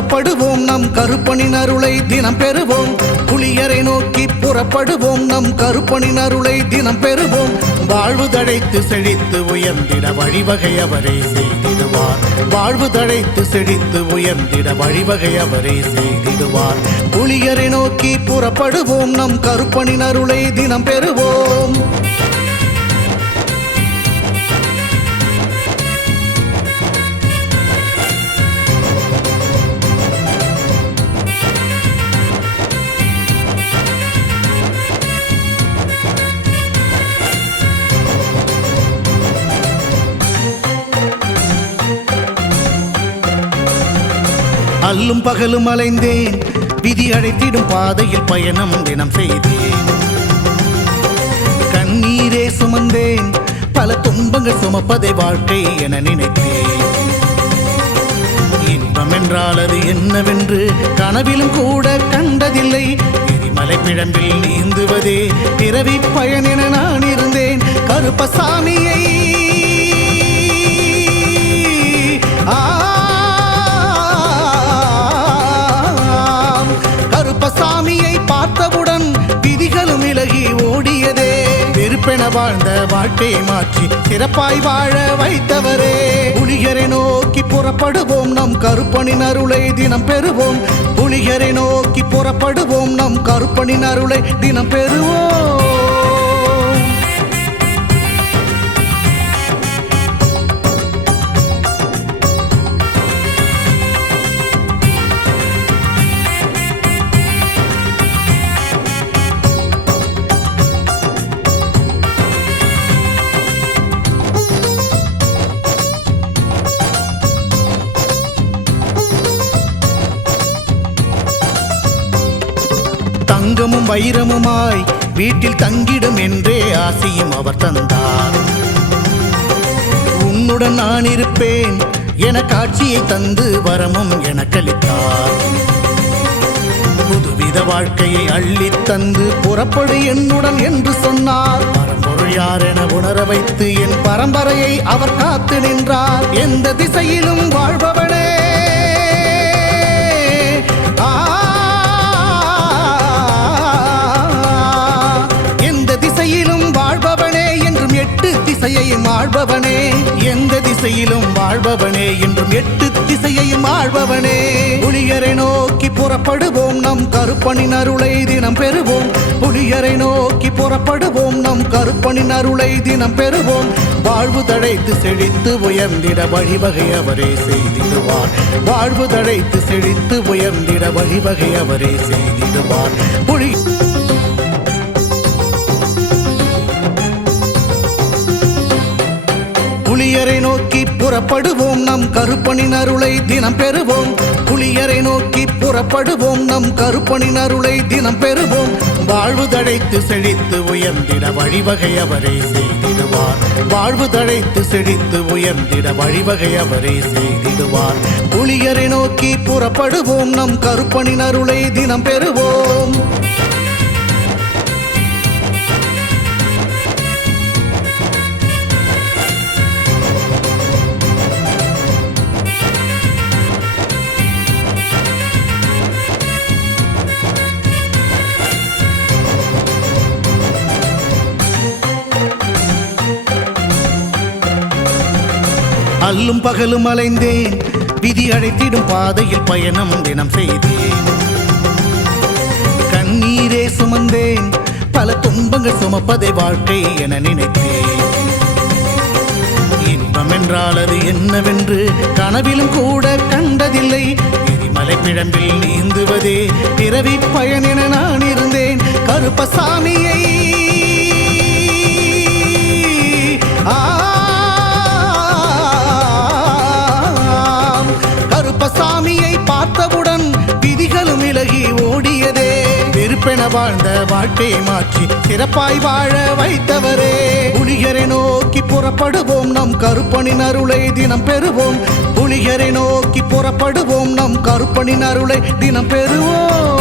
புறப்படுவோம் நம் கருப்பனின் அருளை தினம் பெறுவோம். புலியரை நோக்கி புறப்படுவோம் நம் கருப்பனின் அருளை தினம் பெறுவோம். வாழ்வு தழைத்து செழித்து உயர்ந்திட வழிவகை அவரே செய்திடுவார். வாழ்வு தழைத்து செழித்து உயர்ந்திட வழிவகை அவரே செய்திடுவார். புலியரை நோக்கி புறப்படுவோம் நம் கருப்பனின் அருளை தினம் பெறுவோம். அல்லும் பகலும் அலைந்தேன், விதி அழைத்திடும் பாதையில் பயணம் தினம் செய்தேன். கண்ணீரே சுமந்தேன், பல துன்பங்கள் சுமப்பதை வாழ்க்கை என நினைத்தேன். இன்பம் என்றால் அது என்னவென்று கனவிலும் கூட கண்டதில்லை. எரிமலை பிழம்பில் நீந்துவதே பிறவி பயன் என நான் இருந்தேன். கருப்பசாமியை கருப்பசாமியை பார்த்தவுடன் விதிகளும் விலகி ஓடியதே. வெறுப்பென வாழ்ந்த வாழ்க்கையை மாற்றி சிறப்பாய் வாழ வைத்தவரே. புலியரை நோக்கி புறப்படுவோம் நம் கருப்பனின் அருளை தினம் பெறுவோம். புலியரை நோக்கி புறப்படுவோம் நம் கருப்பனின் அருளை தினம் பெறுவோம். தங்கமும் வைரமுமாய் வீட்டில் தங்கிடும் என்றே ஆசையும் அவர் தந்தார். உன்னுடன் நான் இருப்பேன் என காட்சியை தந்து வரமும் எனக்களித்தார். புதுவித வாழ்க்கையை அள்ளி தந்து புறப்படு என்னுடன் என்று சொன்னார். பரம்பொருள் யார் என உணர வைத்து என் பரம்பரையை அவர் காத்து நின்றார். எந்த திசையிலும் வாழ்பவனே, வாழ்பவனே என்றும் எட்டு திசையையும் ஆள்பவனே. எந்த திசையிலும் வாழ்பவனே என்றும் எட்டு திசையையும் ஆள்பவனே. புலியரை நோக்கி புறப்படுவோம் நம் கருப்பனின் அருளை தினம் பெறுவோம். புலியரை நோக்கி புறப்படுவோம் நம் கருப்பனின் அருளை தினம் பெறுவோம். வாழ்வு தழைத்து செழித்து உயர்ந்திட வழிவகை அவரே செய்திடுவார். வாழ்வு தழைத்து செழித்து உயர்ந்திட வழிவகை அவரே செய்திடுவார். புலியரை நோக்கி புறப்படுவோம் நம் கருப்பனின் அருளை தினம் பெறுவோம். புலியரை நோக்கி புறப்படுவோம் நம் கருப்பனின் அருளை தினம் பெறுவோம். வாழ்வு தழைத்து செழித்து உயர்ந்திட வழிவகை அவரே செய்திடுவார். வாழ்வு தழைத்து செழித்து உயர்ந்திட வழிவகை அவரே செய்திடுவார். புலியரை நோக்கி புறப்படுவோம் நம் கருப்பனின் அருளை தினம் பெறுவோம். அல்லும் பகலும் அலைந்தேன், விதி அழைத்திடும் பாதையில் பயணம் தினம் செய்தேன். கண்ணீரே சுமந்தேன், பல துன்பங்கள் சுமப்பதை வாழ்க்கை என நினைத்தேன். இன்பம் என்றால் அது என்னவென்று கனவிலும் கூட கண்டதில்லை. எரிமலை பிழம்பில் நீந்துவதே பிறவி பயன் என நான் இருந்தேன். கருப்பசாமியை கருப்பசாமியை பார்த்தவுடன் விதிகளும் விலகி ஓடியதே. வெறுப்பென வாழ்ந்த வாழ்க்கையை மாற்றி சிறப்பாய் வாழ வைத்தவரே. புலியரை நோக்கி புறப்படுவோம் நம் கருப்பனின் அருளை தினம் பெறுவோம். புலியரை நோக்கி புறப்படுவோம் நம் கருப்பனின் அருளை தினம் பெறுவோம்.